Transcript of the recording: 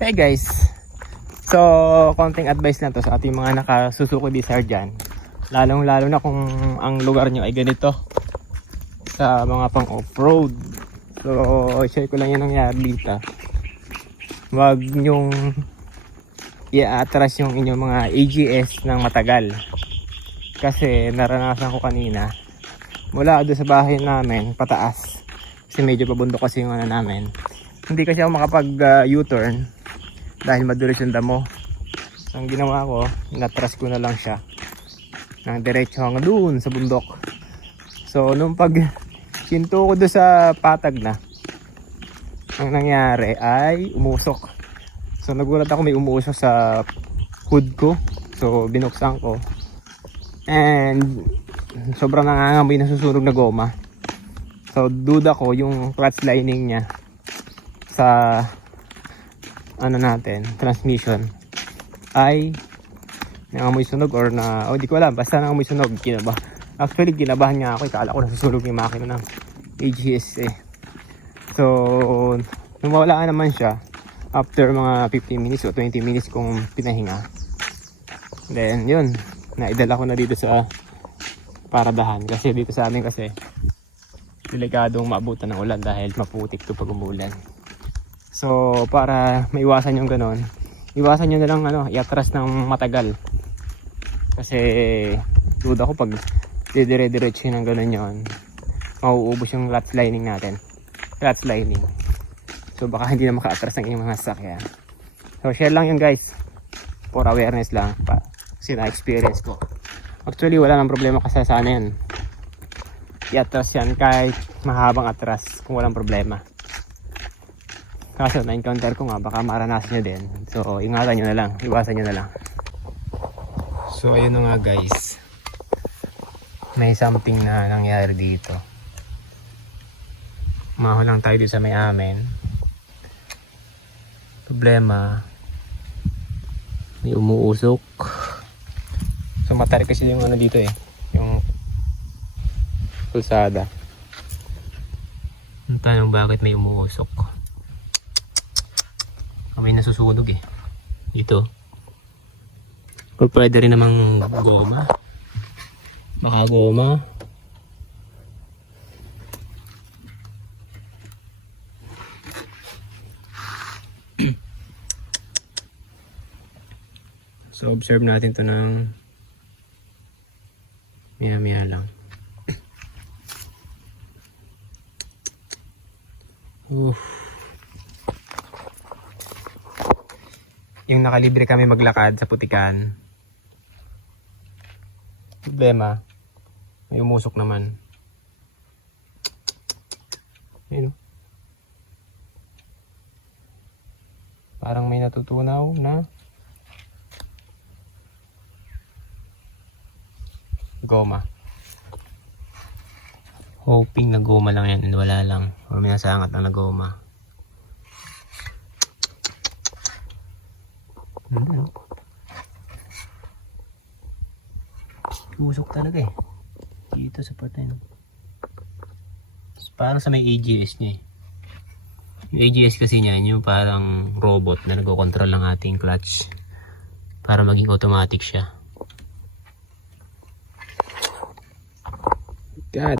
Hey guys, so konting advice lang to sa ating mga nakasusuko di sir dyan. Lalong lalo na kung ang lugar nyo ay ganito sa mga pang off-road. So share ko lang yung nangyari dito. Huwag nyong i-atras yung inyong mga AGS ng matagal. Kasi naranasan ko kanina mula doon sa bahay namin pataas kasi medyo pabundok kasi yung ano namin hindi kasi ako makapag uh, U-turn dahil madulas yung damo. Ang ginawa ko natras ko na lang siya. Ng diretso hanggang doon sa bundok. So nung pag hinto ko doon sa patag na ang nangyari ay umusok. So nagulat ako may umusok sa hood ko. So binuksan ko. And sobrang nangangamoy na susunog na goma. So duda ko yung clutch lining niya sa ano natin transmission ay nangamoy sunog or na oh di ko alam basta nangamoy sunog kinaba actually kinabahan nga ako ikala ko nasusunog yung makina ng AGS eh so nung mawala naman siya after mga 15 minutes o 20 minutes kung pinahinga. Then yun naidala ko na dito sa paradahan kasi dito sa amin kasi delikadong maabutan ng ulan dahil maputik to pag umulan so para maiwasan yung ganon iwasan nyo na lang ano iatras ng matagal. Kasi duda ko pag dire-diretso ng ganon yon mauubos yung latch lining natin. Latch lining so baka hindi na maka-atras ng inyong mga sasakyan. So share lang yun guys. For awareness lang pa kasi na-experience ko. Actually, wala nang problema kasi sana yan. I-atras yan kahit mahabang atras kung walang problema. Kaso, na-encounter ko nga, baka maranasan nyo din. So, ingatan nyo na lang. Iwasan nyo na lang. So, ayun na nga guys. May something na nangyari dito. Maho lang tayo dito sa may amin. Problema, may umuusok. So matarik kasi yung ano dito eh. Yung pulsada. Ang tanong bakit may umuusok. Kamay nasusunog eh. Dito. O pwede rin namang goma. Baka goma. So observe natin to ng Maya maya lang. Oof. Yung nakalibre kami maglakad sa putikan. Problema, may umusok naman. Ayun o. Parang may natutunaw na goma. Hoping na goma lang yan and wala lang. Or may nasangat na goma. Ganda yun. Usok talaga eh. Dito sa part na yun. Parang sa may AGS niya eh. Yung AGS kasi niya, yung parang robot na nagkocontrol ng ating clutch. Para maging automatic siya. God.